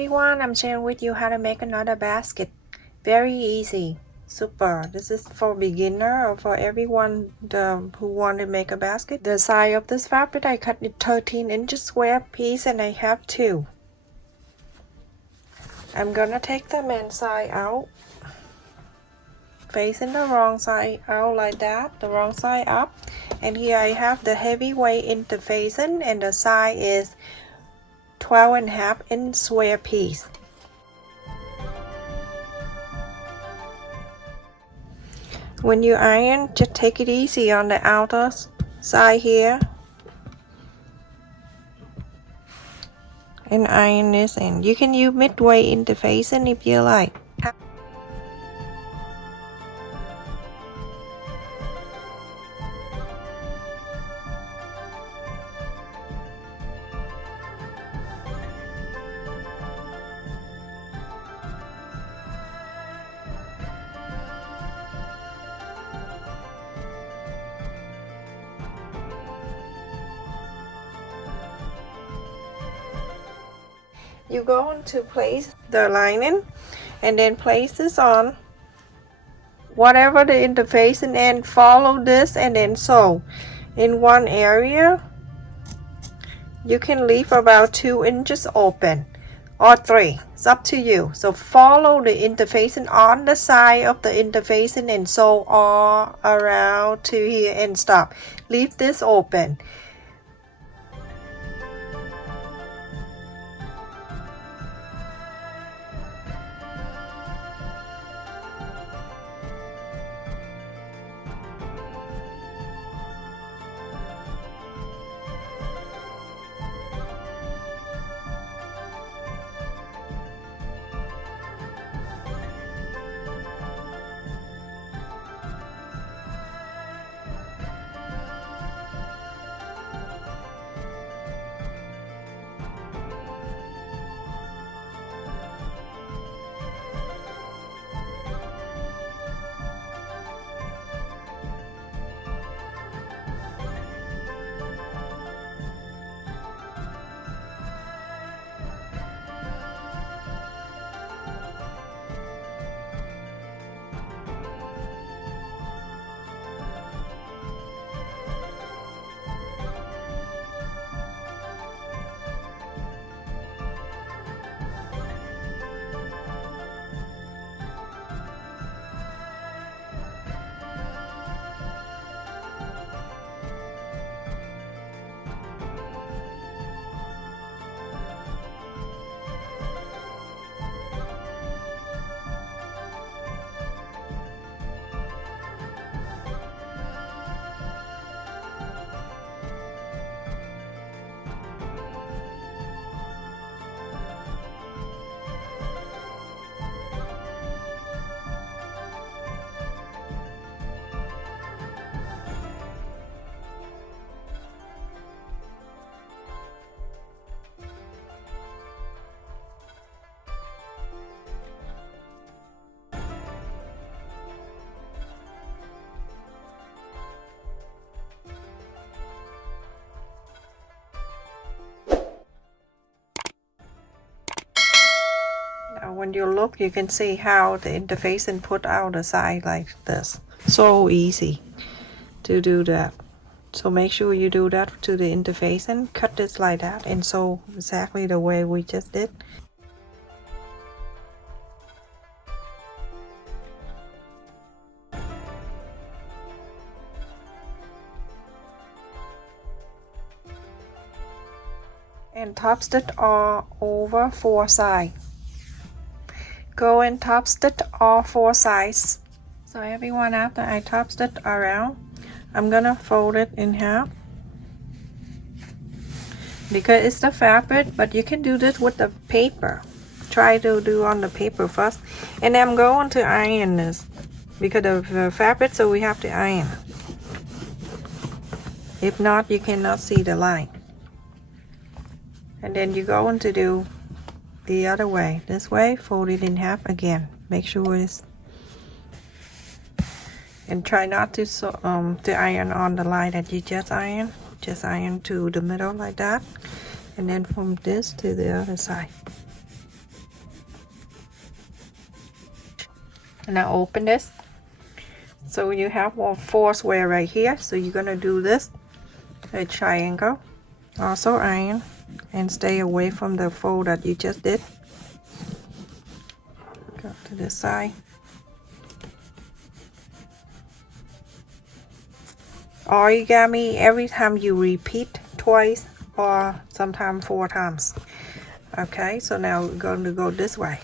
everyone, I'm sharing with you how to make another basket. Very easy, super. This is for beginner or for everyone who want to make a basket. The size of this fabric, I cut it 13 inches square piece and I have two. I'm gonna take the main side out, facing the wrong side out like that, the wrong side up. And here I have the heavyweight interfacing and the size is 12.5 inch square piece. When you iron, just take it easy on the outer side here and iron this in. You can use midway interfacing if you like. You're going to place the lining and then place this on whatever the interfacing and follow this and then sew in one area. You can leave about 2 inches open or 3, it's up to you. So follow the interfacing on the side of the interfacing and sew all around to here and stop. Leave this open. Now when you look, you can see how the interfacing put out the side like this. So easy to do that. So make sure you do that to the interfacing. Cut this like that and sew exactly the way we just did. And top stitch all over 4 sides. Go and top stitch all 4 sides. So everyone, after I top stitch around, I'm gonna fold it in half because it's the fabric, but you can do this with the paper. Try to do on the paper first, and I'm going to iron this because of the fabric, so we have to iron. If not, you cannot see the line. And then you're going to do the other way, this way, fold it in half again. Make sure it's, and try not to iron on the line that you just iron. Just iron to the middle like that, and then from this to the other side. Now open this. So you have 4 square right here. So you're gonna do this, a triangle. Also iron and stay away from the fold that you just did. Go to this side. Origami, every time you repeat twice or sometimes 4 times. Okay, so now we're going to go this way.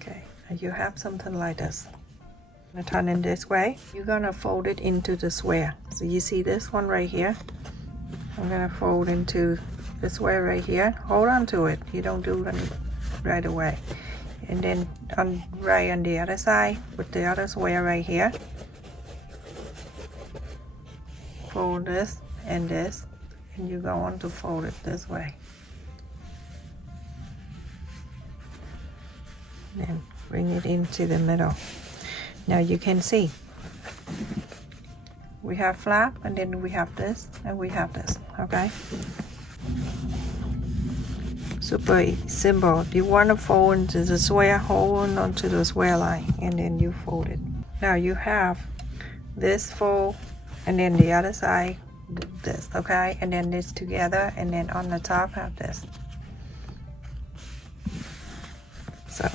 Okay, and you have something like this. I'm gonna turn it this way. You're gonna fold it into the square. So you see this one right here. I'm gonna fold into the square right here. Hold on to it. You don't do it right away. And then right on the other side with the other square right here. Fold this, and you go on to fold it this way. Then bring it into the middle. Now you can see we have flap, and then we have this, and we have this. Okay, super simple. You want to fold into the square, hold onto the square line, and then you fold it. Now you have this fold, and then the other side this. Okay, and then this together, and then on the top have this. So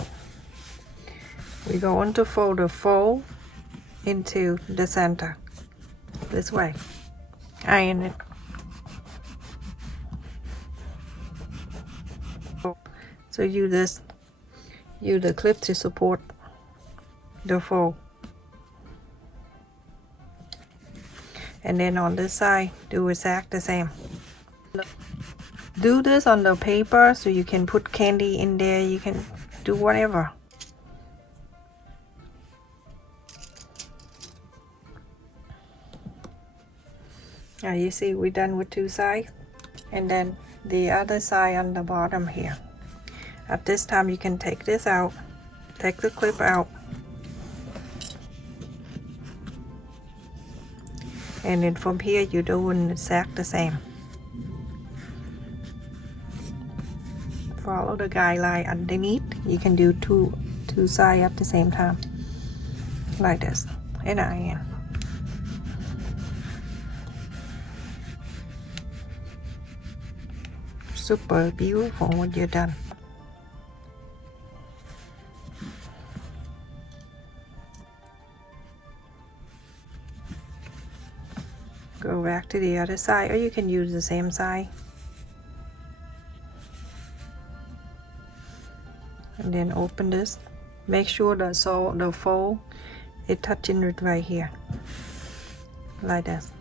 we're going to fold the fold into the center this way. Iron it. So use the clip to support the fold. And then on this side, do exact the same. Do this on the paper so you can put candy in there. You can do whatever. Now you see we're done with 2 sides, and then the other side on the bottom here. At this time you can take this out, take the clip out, and then from here you're doing exact the same. Follow the guideline underneath. You can do two sides at the same time, like this, and iron. Super beautiful when you're done. Go back to the other side, or you can use the same side. And then open this. Make sure the fold is touching it right here, like this.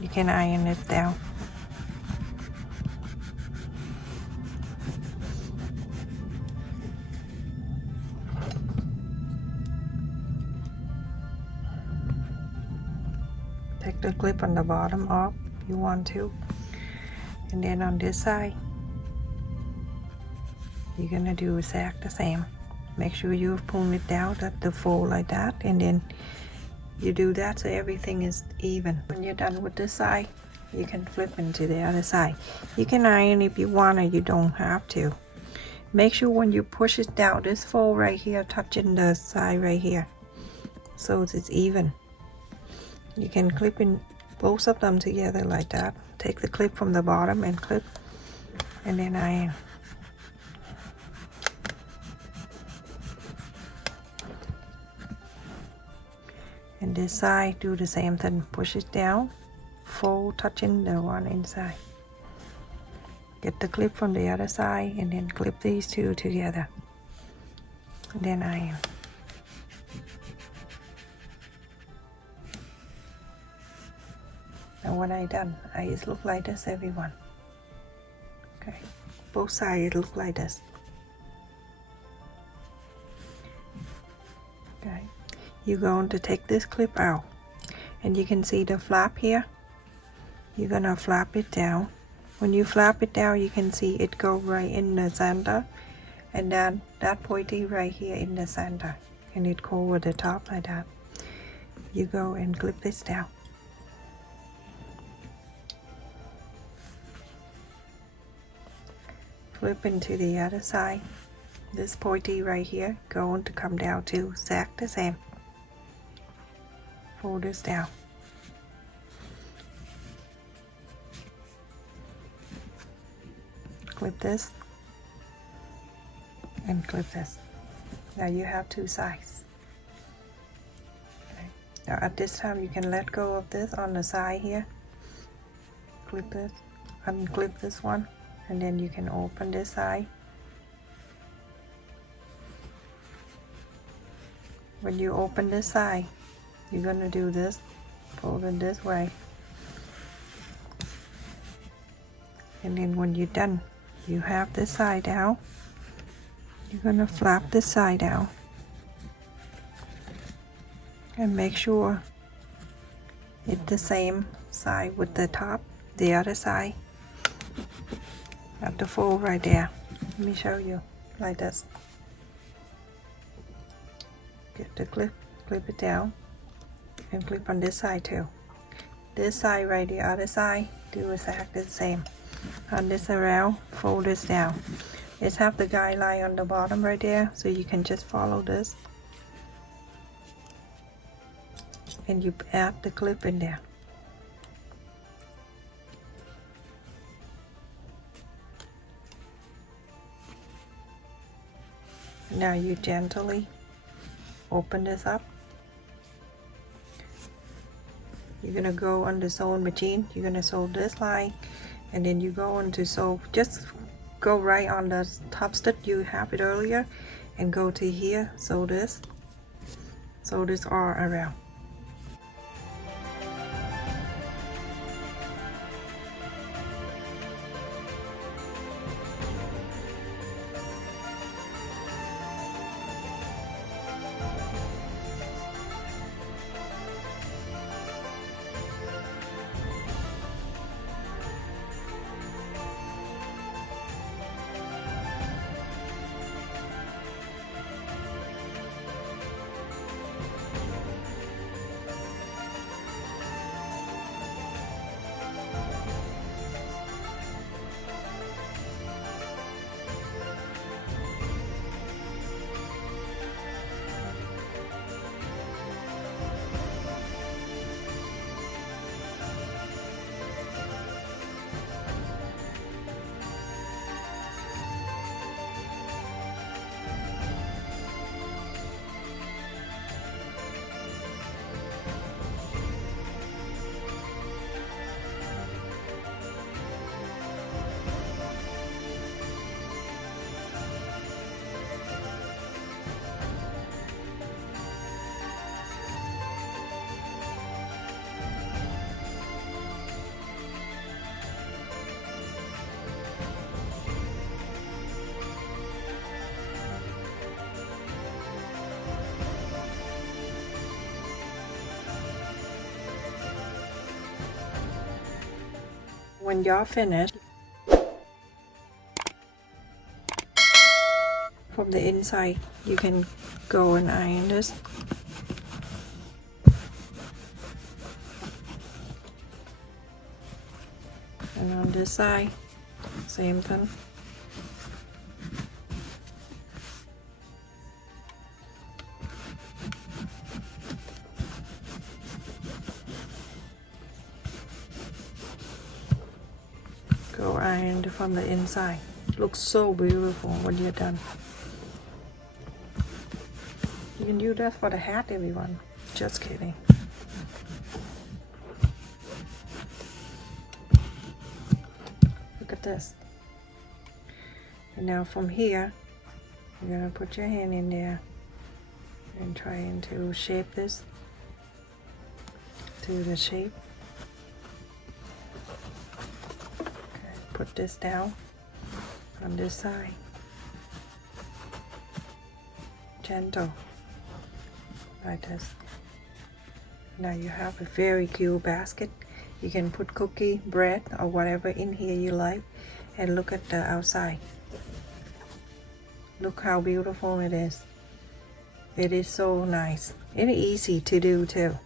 You can iron it down. Take the clip on the bottom off if you want to, and then on this side you're gonna do exact the same. Make sure you pull it down at the fold like that, and then you do that so everything is even. When you're done with this side, you can flip into the other side. You can iron if you want, or you don't have to. Make sure when you push it down, this fold right here touching the side right here, so it's even. You can clip in both of them together like that. Take the clip from the bottom and clip, and then iron. And this side, do the same thing. Push it down, fold touching the one inside. Get the clip from the other side, and then clip these two together. And then iron. Now when I done, I just look like this, everyone. Okay, both sides look like this. Okay, you're going to take this clip out, and you can see the flap here. You're gonna flap it down. When you flap it down, you can see it go right in the center, and then that pointy right here in the center, and it go over the top like that. you go and clip this down. Flip into the other side. This pointy right here going to come down to exact the same. Fold this down. Clip this and clip this. Now you have two sides. Okay. Now at this time you can let go of this on the side here. Clip this, unclip this one, and then you can open this side. When you open this side, you're gonna do this, fold it this way. And then when you're done, you have this side down. You're gonna flap this side down. And make sure it's the same side with the top, the other side. At the fold right there. Let me show you, like this. Get the clip it down, and clip on this side too. This side right, the other side, do exactly the same. Turn this around, fold this down. It's have the guideline on the bottom right there, so you can just follow this. And you add the clip in there. Now you gently open this up. You're gonna go on the sewing machine. You're gonna sew this line, and then you go on to sew. Just go right on the top stitch you have it earlier, and go to here. Sew this all around. When you're finished, from the inside, you can go and iron this. And on this side, same thing. Go iron from the inside. Looks so beautiful when you're done. You can use that for the hat, everyone. Just kidding. Look at this. And now from here, you're gonna put your hand in there and trying to shape this to the shape. Put this down on this side. Gentle. Like this. Now you have a very cute basket. You can put cookie, bread, or whatever in here you like. And look at the outside. Look how beautiful it is. It is so nice. And easy to do too.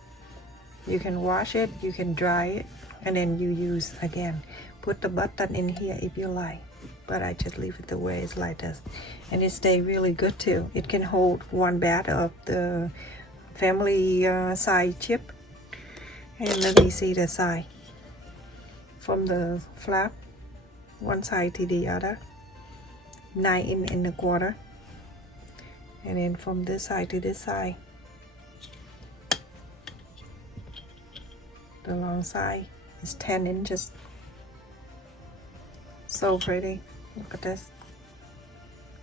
You can wash it, you can dry it, and then you use again. Put the button in here if you like, but I just leave it the way it's like this. And it stays really good too. It can hold one bat of the family size chip. And let me see the side. From the flap, one side to the other, 9.25 inches. And then from this side to this side, the long side is 10 inches. So pretty. Look at this.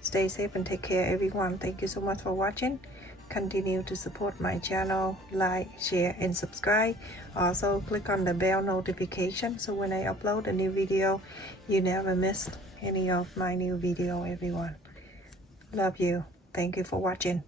Stay safe and take care, everyone. Thank you so much for watching. Continue to support my channel, like, share, and subscribe. Also click on the bell notification so when I upload a new video, you never miss any of my new video, everyone. Love you. Thank you for watching.